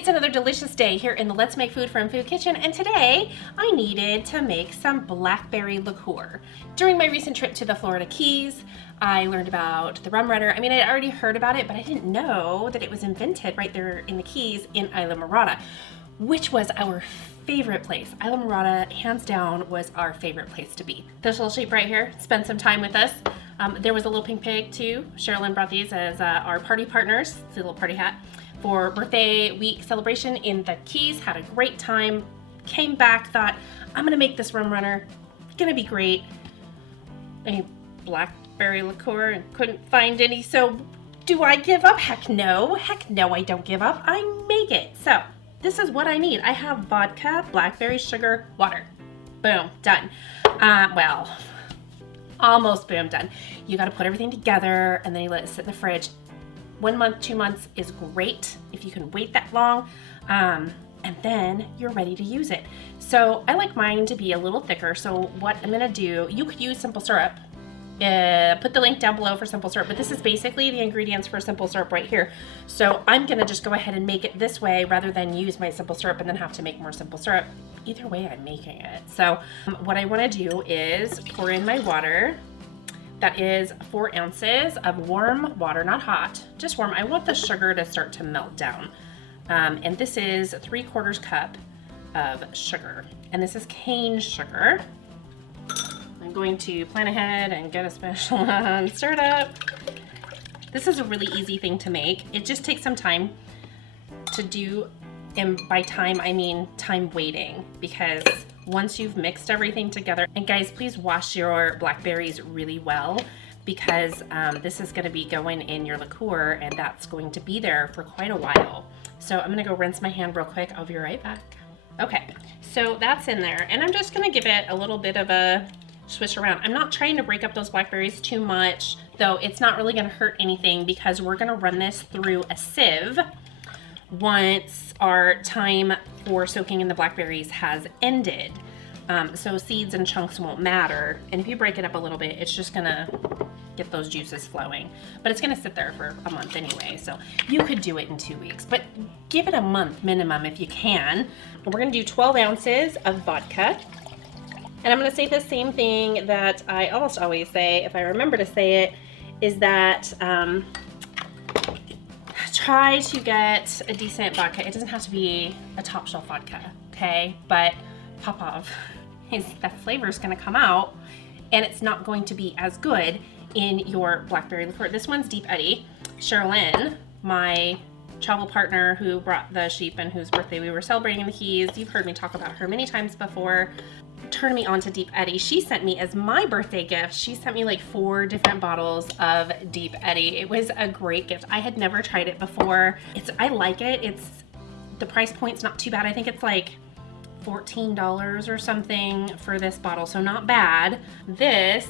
It's another delicious day here in the Let's Make Food from Food Kitchen, and today I needed to make some blackberry liqueur. During my recent trip to the Florida Keys, I learned about the rum runner. I mean, I'd already heard about it, but I didn't know that it was invented right there in the Keys in Isla Mirada, which was our favorite place. Isla Mirada, hands down, was our favorite place to be. This little sheep right here spent some time with us. There was a little pink pig too. Sherilyn brought these as our party partners. It's a little party hat for birthday week celebration in the Keys. Had a great time. Came back, thought, I'm gonna make this rum runner. It's gonna be great. A blackberry liqueur, and couldn't find any. So do I give up? Heck no, I don't give up. I make it. So this is what I need. I have vodka, blackberry, sugar, water. Boom, done. Well, almost boom, done. You gotta put everything together and then you let it sit in the fridge. 1 month, 2 months is great if you can wait that long, and then you're ready to use it. So I like mine to be a little thicker, so what I'm gonna do, you could use simple syrup. Put the link down below for simple syrup, but this is basically the ingredients for simple syrup right here. So I'm gonna just go ahead and make it this way rather than use my simple syrup and then have to make more simple syrup. Either way, I'm making it. So what I wanna do is pour in my water. That is 4 ounces of warm water, not hot, just warm. I want the sugar to start to melt down. And this is 3/4 cup of sugar. And this is cane sugar. I'm going to plan ahead and get a spatula and stir it up. This is a really easy thing to make. It just takes some time to do, and by time, I mean time waiting, because once you've mixed everything together, and guys, please wash your blackberries really well, because this is gonna be going in your liqueur and that's going to be there for quite a while. So I'm gonna go rinse my hand real quick. I'll be right back. Okay, so that's in there, and I'm just gonna give it a little bit of a swish around. I'm not trying to break up those blackberries too much, though it's not really gonna hurt anything because we're gonna run this through a sieve once our time for soaking in the blackberries has ended. So seeds and chunks won't matter. And if you break it up a little bit, it's just gonna get those juices flowing. But it's gonna sit there for a month anyway, so you could do it in 2 weeks, but give it a month minimum if you can. We're gonna do 12 ounces of vodka. And I'm gonna say the same thing that I almost always say, if I remember to say it, is that try to get a decent vodka. It doesn't have to be a top shelf vodka, okay? But Popov, that flavor is gonna come out and it's not going to be as good in your blackberry liqueur. This one's Deep Eddy. Sherilyn, my travel partner who brought the sheep and whose birthday we were celebrating in the Keys, you've heard me talk about her many times before, turned me on to Deep Eddy. She sent me, as my birthday gift, she sent me like 4 different bottles of Deep Eddy. It was a great gift. I had never tried it before. I like it. The price point's not too bad. I think it's like $14 or something for this bottle, so not bad. This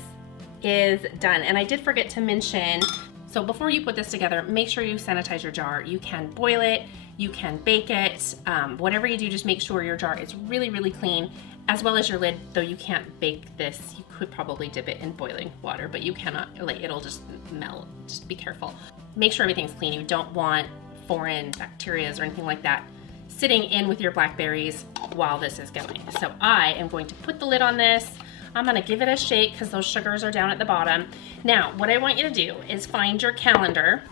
is done, and I did forget to mention, so before you put this together, make sure you sanitize your jar. You can boil it, you can bake it, whatever you do, just make sure your jar is really, really clean, as well as your lid. Though you can't bake this, you could probably dip it in boiling water, but you cannot, like, it'll just melt. Just be careful. Make sure everything's clean. You don't want foreign bacteria or anything like that sitting in with your blackberries while this is going. So I am going to put the lid on this. I'm gonna give it a shake because those sugars are down at the bottom. Now, what I want you to do is find your calendar,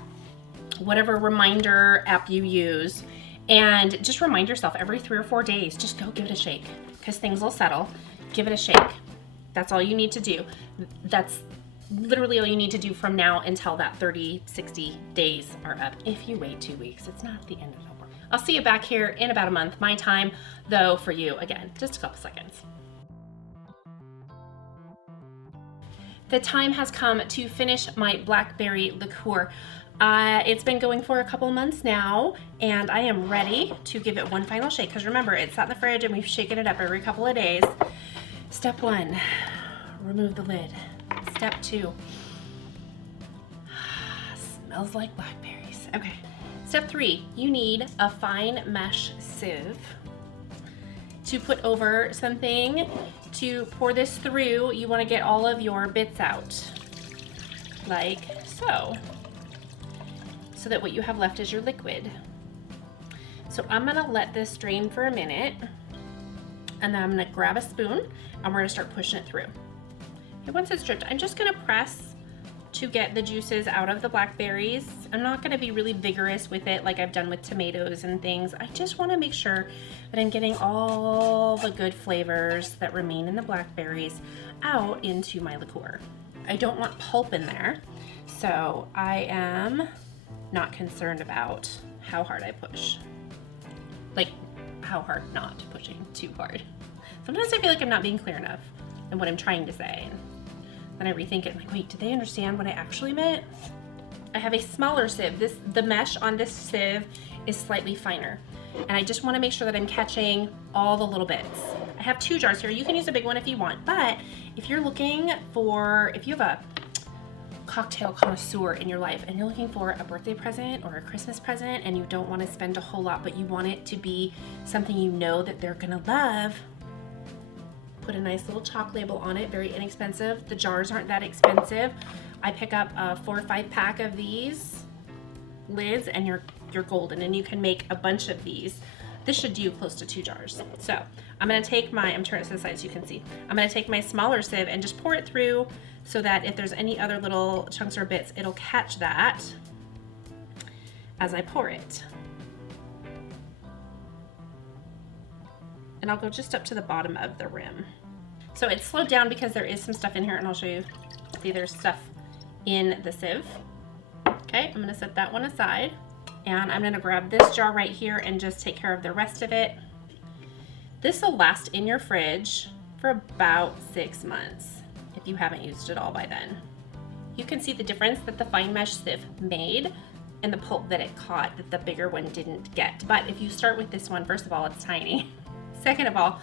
whatever reminder app you use, and just remind yourself every 3 or 4 days, just go give it a shake because things will settle. Give it a shake. That's all you need to do. That's literally all you need to do from now until that 30, 60 days are up. If you wait 2 weeks, it's not the end of the world. I'll see you back here in about a month. My time, though, for you, again, just a couple seconds. The time has come to finish my blackberry liqueur. It's been going for a couple months now, and I am ready to give it one final shake, because remember, it sat in the fridge and we've shaken it up every couple of days. Step 1, remove the lid. Step 2, smells like blackberries. Okay. Step 3, you need a fine mesh sieve to put over something to pour this through. You want to get all of your bits out, like so that what you have left is your liquid. So I'm gonna let this drain for a minute, and then I'm gonna grab a spoon and we're gonna start pushing it through. Okay, once it's dripped, I'm just gonna press to get the juices out of the blackberries. I'm not gonna be really vigorous with it like I've done with tomatoes and things. I just wanna make sure that I'm getting all the good flavors that remain in the blackberries out into my liqueur. I don't want pulp in there, so I am not concerned about how hard I push. Like, how hard not pushing too hard. Sometimes I feel like I'm not being clear enough in what I'm trying to say. Then I rethink it, like, wait, did they understand what I actually meant? I have a smaller sieve. The mesh on this sieve is slightly finer. And I just wanna make sure that I'm catching all the little bits. I have 2 jars here. You can use a big one if you want, but if you're looking for, if you have a cocktail connoisseur in your life and you're looking for a birthday present or a Christmas present and you don't want to spend a whole lot, but you want it to be something you know that they're gonna love, put a nice little chalk label on it, very inexpensive. The jars aren't that expensive. I pick up a 4 or 5 pack of these lids and you're golden, and you can make a bunch of these. This should do close to 2 jars. So I'm gonna take I'm turning it to the side so you can see. I'm gonna take my smaller sieve and just pour it through so that if there's any other little chunks or bits, it'll catch that as I pour it. And I'll go just up to the bottom of the rim. So it's slowed down because there is some stuff in here, and I'll show you. See, there's stuff in the sieve. Okay, I'm gonna set that one aside. And I'm gonna grab this jar right here and just take care of the rest of it. This will last in your fridge for about 6 months if you haven't used it all by then. You can see the difference that the fine mesh sieve made and the pulp that it caught that the bigger one didn't get. But if you start with this one, first of all, it's tiny. Second of all,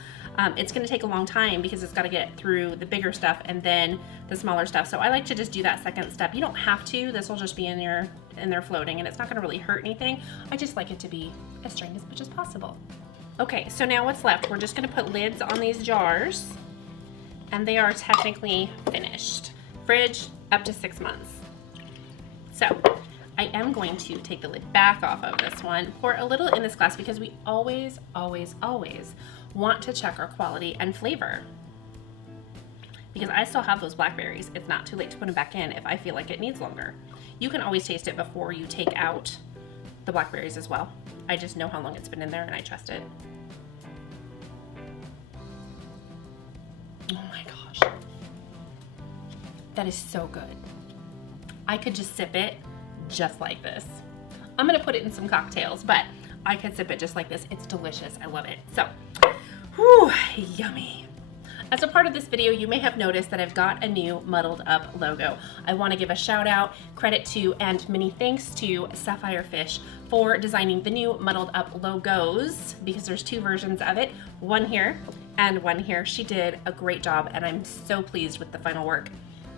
it's gonna take a long time because it's gotta get through the bigger stuff and then the smaller stuff. So I like to just do that second step. You don't have to, this will just be in there floating, and it's not gonna really hurt anything. I just like it to be as strained as much as possible. Okay, so now what's left? We're just gonna put lids on these jars, and they are technically finished. Fridge, up to 6 months. So I am going to take the lid back off of this one, pour a little in this glass because we always, always, always want to check our quality and flavor. Because I still have those blackberries. It's not too late to put them back in if I feel like it needs longer. You can always taste it before you take out the blackberries as well. I just know how long it's been in there and I trust it. Oh my gosh. That is so good. I could just sip it just like this. I'm gonna put it in some cocktails, but I could sip it just like this. It's delicious, I love it. So, whew, yummy. As a part of this video, you may have noticed that I've got a new Muddled Up logo. I wanna give a shout out, credit to, and many thanks to Saphyre Fish for designing the new Muddled Up logos, because there's 2 versions of it, one here and one here. She did a great job and I'm so pleased with the final work.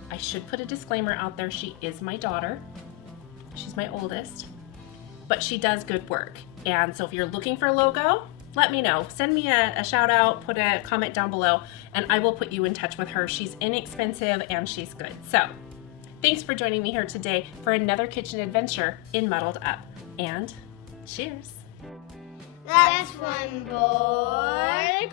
I should put a disclaimer out there, she is my daughter. She's my oldest, but she does good work. And so if you're looking for a logo, let me know. Send me a shout out, put a comment down below, and I will put you in touch with her. She's inexpensive and she's good. So thanks for joining me here today for another kitchen adventure in Muddled Up. And cheers. That's one boy.